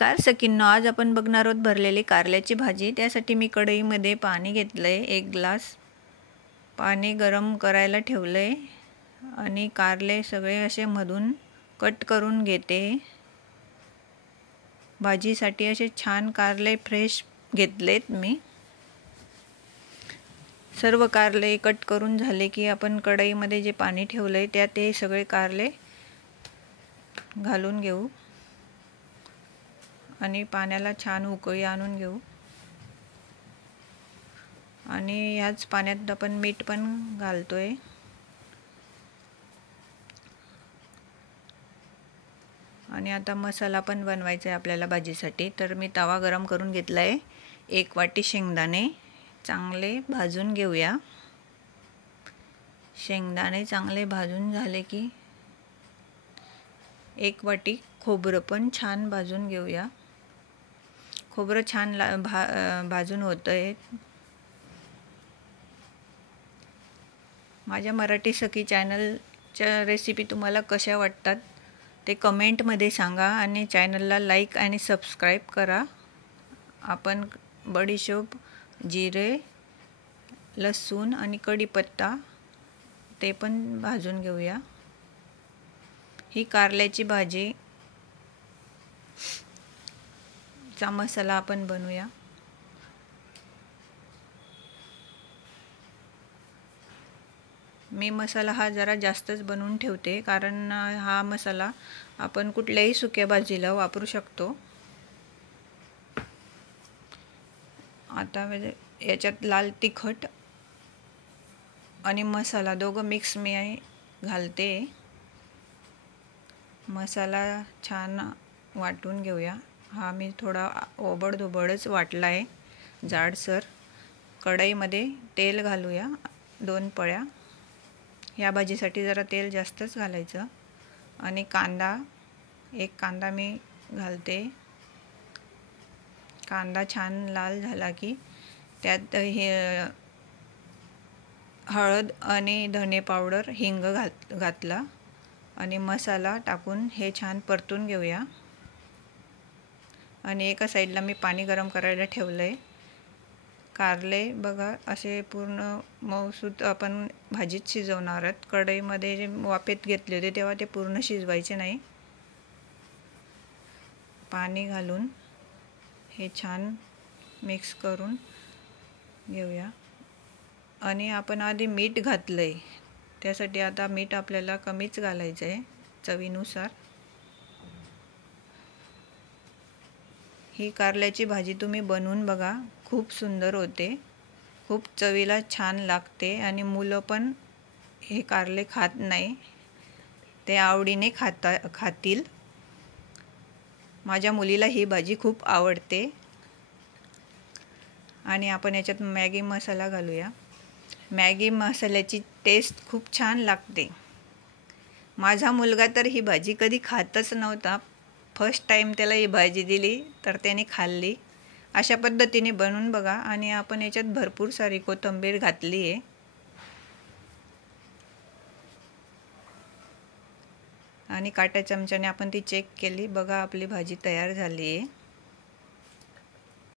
नमस्कार सखींनो, आज आपण बघणार आहोत भरलेली कारल्याची भाजी। त्यासाठी मी कढईमध्ये पाणी घेतलंय, 1 ग्लास पाणी गरम करायला ठेवलंय आणि कारले सगळे असे मधून कट करून घेते। भाजीसाठी असे छान कारले फ्रेश घेतलेत मी। सर्व कारले कट करून झाले की आपण कढईमध्ये जे पाणी ठेवलंय त्यात ते सगळे कारले घालून घेऊ आणि पाण्याला छान उकळी आणून घेऊ। आणि ह्याच पाण्यात आपण मीठ पण घालतोय। आणि आता मसाला पण बनवायचा आहे आपल्याला भाजीसाठी। तर मी तवा गरम करून घेतलाय। 1 वाटी शेंगदाणे चांगले भाजून घेऊया। शेंगदाणे चांगले भाजून झाले की 1 वाटी खोबरं पण छान भाजून घेऊया। खोबरं छान भाजून होतंय। माझ्या मराठी सखी चॅनलच्या रेसिपी तुम्हाला कशा वाटतात ते कमेंटमध्ये सांगा आणि चॅनलला लाईक आणि सबस्क्राईब करा। आपण बडीशोप, जिरे, लसूण आणि कढीपत्ता ते पण भाजून घेऊया। ही कारल्याची भाजी चा मसाला आपण बनवूया। मी मसाला हा जरा जास्तच बनवून ठेवते, कारण हा मसाला आपण कुठल्याही सुक्या भाजीला वापरू शकतो। आता याच्यात लाल तिखट आणि मसाला दोघं मिक्स मी घालते। मसाला छान वाटून घेऊया। हा मी थोडा ओबडधोबडच वाटला आहे, जाडसर। कढईमध्ये तेल घालूया 2 पळ्या। या भाजीसाठी जरा तेल जास्तच घालायचं। आणि कांदा, 1 कांदा मी घालते। कांदा छान लाल झाला की त्यात हे हळद आणि धने पावडर, हिंग घातला आणि मसाला टाकून हे छान परतून घेऊया। आणि एका साईडला मी पाणी गरम करायला ठेवलंय। कारले बघा असे पूर्ण मऊसूत आपण भाजीत शिजवणार आहोत। कढईमध्ये जे वाफेत घेतले होते तेव्हा ते पूर्ण शिजवायचे नाही। पाणी घालून हे छान मिक्स करून घेऊया। आणि आपण आधी मीठ घातलंय, त्यासाठी आता मीठ आपल्याला कमीच घालायचं आहे, चवीनुसार। ही कारल्याची भाजी तुम्ही बनवून बघा, खूप सुंदर होते, खूप चवीला छान लागते। आणि मुलं पण हे कारले खात नाही, ते आवडीने खातील। माझ्या मुलीला ही भाजी खूप आवडते। आणि आपण याच्यात मॅगी मसाला घालूया। मॅगी मसाल्याची टेस्ट खूप छान लागते। माझा मुलगा तर ही भाजी कधी खातच नव्हता, फर्स्ट टाइम त्याला ही भाजी दिली तर त्याने खाल्ली। अशा पद्धतीने बनवून बघा। आणि आपण याच्यात भरपूर सारी कोथिंबीर घातली आहे। आणि काट्या चमच्याने आपण ती चेक केली, बघा आपली भाजी तयार झाली आहे।